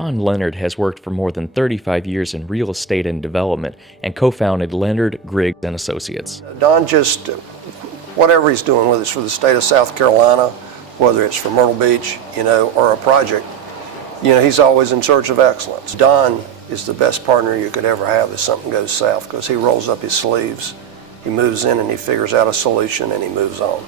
Don Leonard has worked for more than 35 years in real estate and development and co-founded Leonard, Griggs & Associates. Don just, whatever he's doing, whether it's for the state of South Carolina, whether it's for Myrtle Beach, or a project, he's always in search of excellence. Don is the best partner you could ever have if something goes south, because he rolls up his sleeves, he moves in and he figures out a solution and he moves on.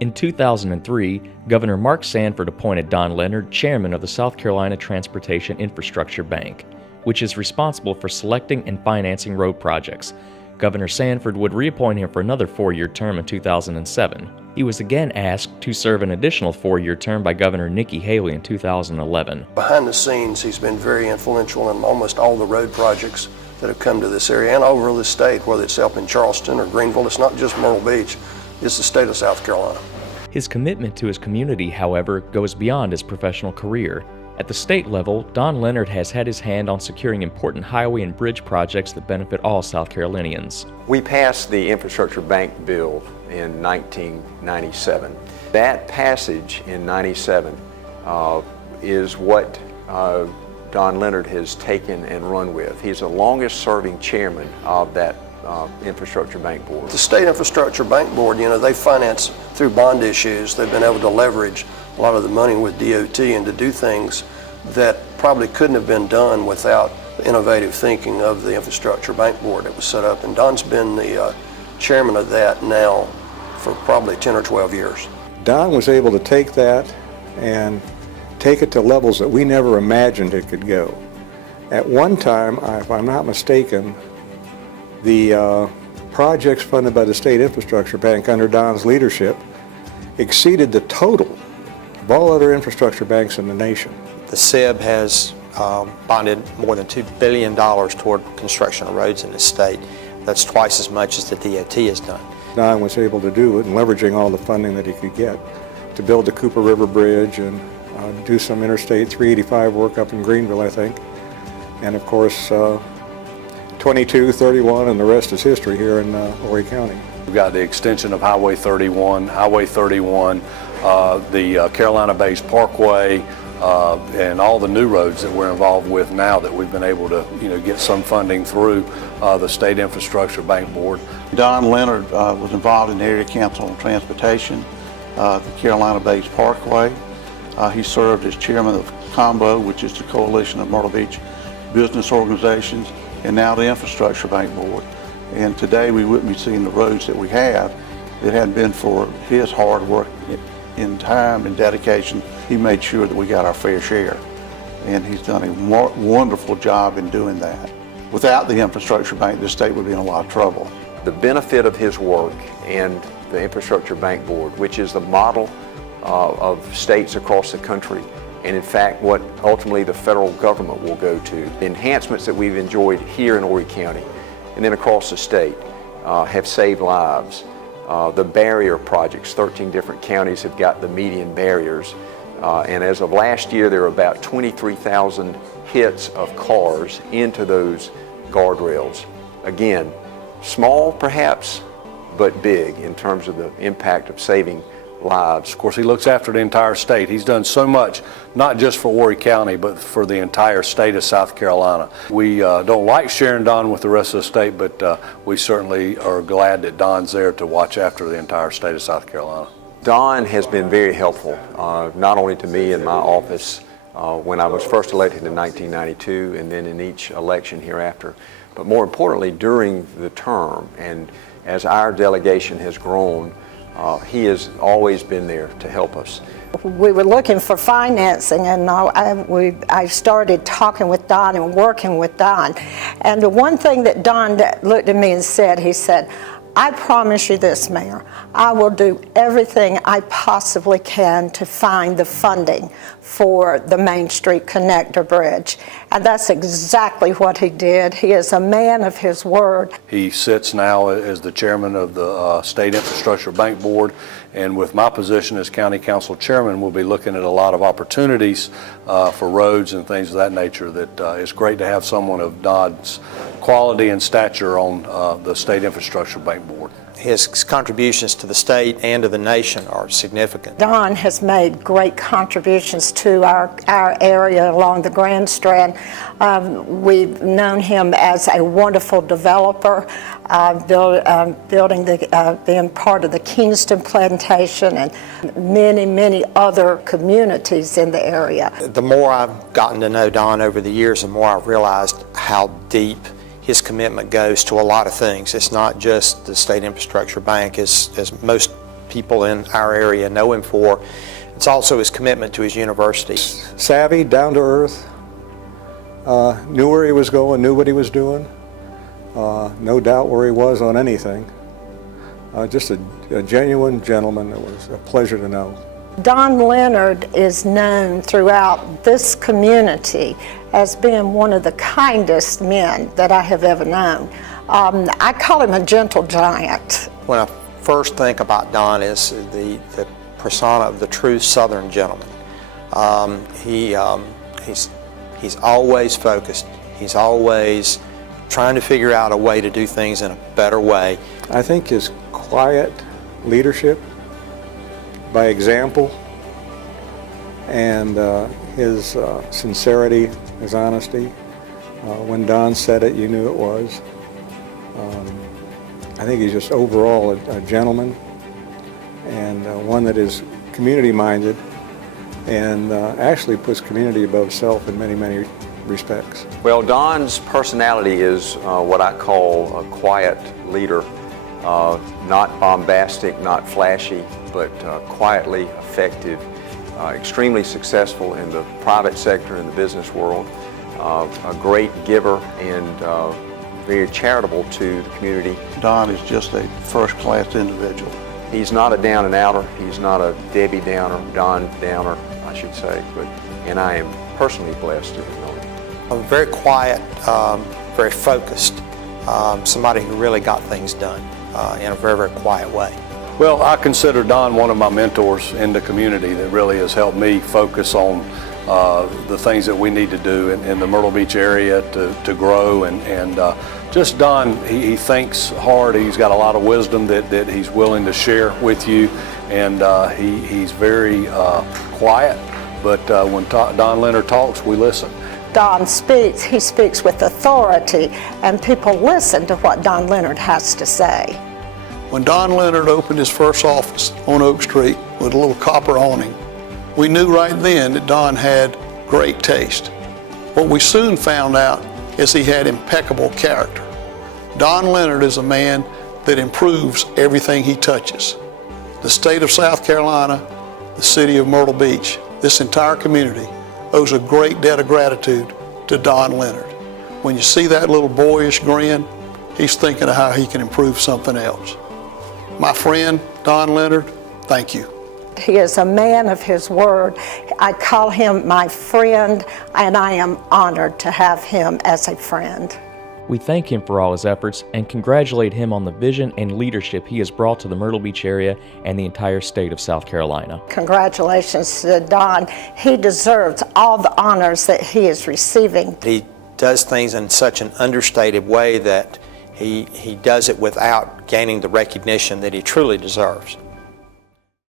In 2003, Governor Mark Sanford appointed Don Leonard chairman of the South Carolina Transportation Infrastructure Bank, which is responsible for selecting and financing road projects. Governor Sanford would reappoint him for another 4-year term in 2007. He was again asked to serve an additional 4-year term by Governor Nikki Haley in 2011. Behind the scenes, he's been very influential in almost all the road projects that have come to this area and over the state, whether it's up in Charleston or Greenville. It's not just Myrtle Beach, it's the state of South Carolina. His commitment to his community, however, goes beyond his professional career. At the state level, Don Leonard has had his hand on securing important highway and bridge projects that benefit all South Carolinians. We passed the Infrastructure Bank Bill in 1997. That passage in 97 is what Don Leonard has taken and run with. He's the longest serving chairman of that Infrastructure Bank Board. The State Infrastructure Bank Board, they finance through bond issues. They've been able to leverage a lot of the money with DOT and to do things that probably couldn't have been done without the innovative thinking of the Infrastructure Bank Board that was set up. And Don's been the chairman of that now for probably 10 or 12 years. Don was able to take that and take it to levels that we never imagined it could go. At one time, if I'm not mistaken, the projects funded by the State Infrastructure Bank under Don's leadership exceeded the total of all other infrastructure banks in the nation. The SIB has bonded more than $2 billion toward construction of roads in the state. That's twice as much as the DOT has done. Don was able to do it and leveraging all the funding that he could get to build the Cooper River Bridge and do some Interstate 385 work up in Greenville, I think. And of course, 22, 31, and the rest is history here in Horry County. We've got the extension of Highway 31, the Carolina-based Parkway, and all the new roads that we're involved with now that we've been able to, get some funding through the State Infrastructure Bank Board. Don Leonard was involved in the Area Council on Transportation, the Carolina-based Parkway. He served as chairman of COMBO, which is the Coalition of Myrtle Beach Business Organizations, and now the Infrastructure Bank Board. And today we wouldn't be seeing the roads that we have if it hadn't been for his hard work in time and dedication. He made sure that we got our fair share. And he's done a wonderful job in doing that. Without the Infrastructure Bank, the state would be in a lot of trouble. The benefit of his work and the Infrastructure Bank Board, which is the model of states across the country, and in fact what ultimately the federal government will go to. The enhancements that we've enjoyed here in Horry County and then across the state have saved lives. The barrier projects, 13 different counties have got the median barriers, and as of last year there were about 23,000 hits of cars into those guardrails. Again, small perhaps, but big in terms of the impact of saving lives. Of course, he looks after the entire state. He's done so much, not just for Horry County, but for the entire state of South Carolina. We don't like sharing Don with the rest of the state, but we certainly are glad that Don's there to watch after the entire state of South Carolina. Don has been very helpful, not only to me in my office when I was first elected in 1992 and then in each election hereafter, but more importantly during the term. And as our delegation has grown, he has always been there to help us. We were looking for financing, and I started talking with Don and working with Don. And the one thing that Don looked at me and said, he said, "I promise you this, Mayor, I will do everything I possibly can to find the funding for the Main Street Connector Bridge." And that's exactly what he did. He is a man of his word. He sits now as the chairman of the State Infrastructure Bank Board, and with my position as County Council Chairman, we'll be looking at a lot of opportunities for roads and things of that nature. That it's great to have someone of Don's quality and stature on the State Infrastructure Bank Board. his contributions to the state and to the nation are significant. Don has made great contributions to our area along the Grand Strand. We've known him as a wonderful developer, being part of the Kingston Plantation and many, many other communities in the area. The more I've gotten to know Don over the years, the more I've realized how deep his commitment goes to a lot of things. It's not just the State Infrastructure Bank, as most people in our area know him for. It's also his commitment to his university. Savvy, down to earth, knew where he was going, knew what he was doing, no doubt where he was on anything. Just a genuine gentleman. It was a pleasure to know. Don Leonard is known throughout this community as being one of the kindest men that I have ever known. I call him a gentle giant. When I first think about Don as the persona of the true Southern gentleman, he's always focused. He's always trying to figure out a way to do things in a better way. I think his quiet leadership by example, and his sincerity, his honesty. When Don said it, you knew it was. I think he's just overall a gentleman, and one that is community-minded and actually puts community above self in many, many respects. Well, Don's personality is what I call a quiet leader. Not bombastic, not flashy, but quietly effective, extremely successful in the private sector, in the business world, a great giver and very charitable to the community. Don is just a first-class individual. He's not a down and outer, he's not a Debbie Downer, Don Downer, I should say, and I am personally blessed to have known him. Very quiet, very focused, somebody who really got things done in a very, very quiet way. Well, I consider Don one of my mentors in the community that really has helped me focus on the things that we need to do in the Myrtle Beach area to grow. And just Don, he thinks hard. He's got a lot of wisdom that he's willing to share with you. And he's very quiet, but when Don Leonard talks, we listen. Don speaks, he speaks with authority, and people listen to what Don Leonard has to say. When Don Leonard opened his first office on Oak Street with a little copper awning, we knew right then that Don had great taste. What we soon found out is he had impeccable character. Don Leonard is a man that improves everything he touches. The state of South Carolina, the city of Myrtle Beach, this entire community owes a great debt of gratitude to Don Leonard. When you see that little boyish grin, he's thinking of how he can improve something else. My friend, Don Leonard, thank you. He is a man of his word. I call him my friend, and I am honored to have him as a friend. We thank him for all his efforts and congratulate him on the vision and leadership he has brought to the Myrtle Beach area and the entire state of South Carolina. Congratulations to Don. He deserves all the honors that he is receiving. He does things in such an understated way that he does it without gaining the recognition that he truly deserves.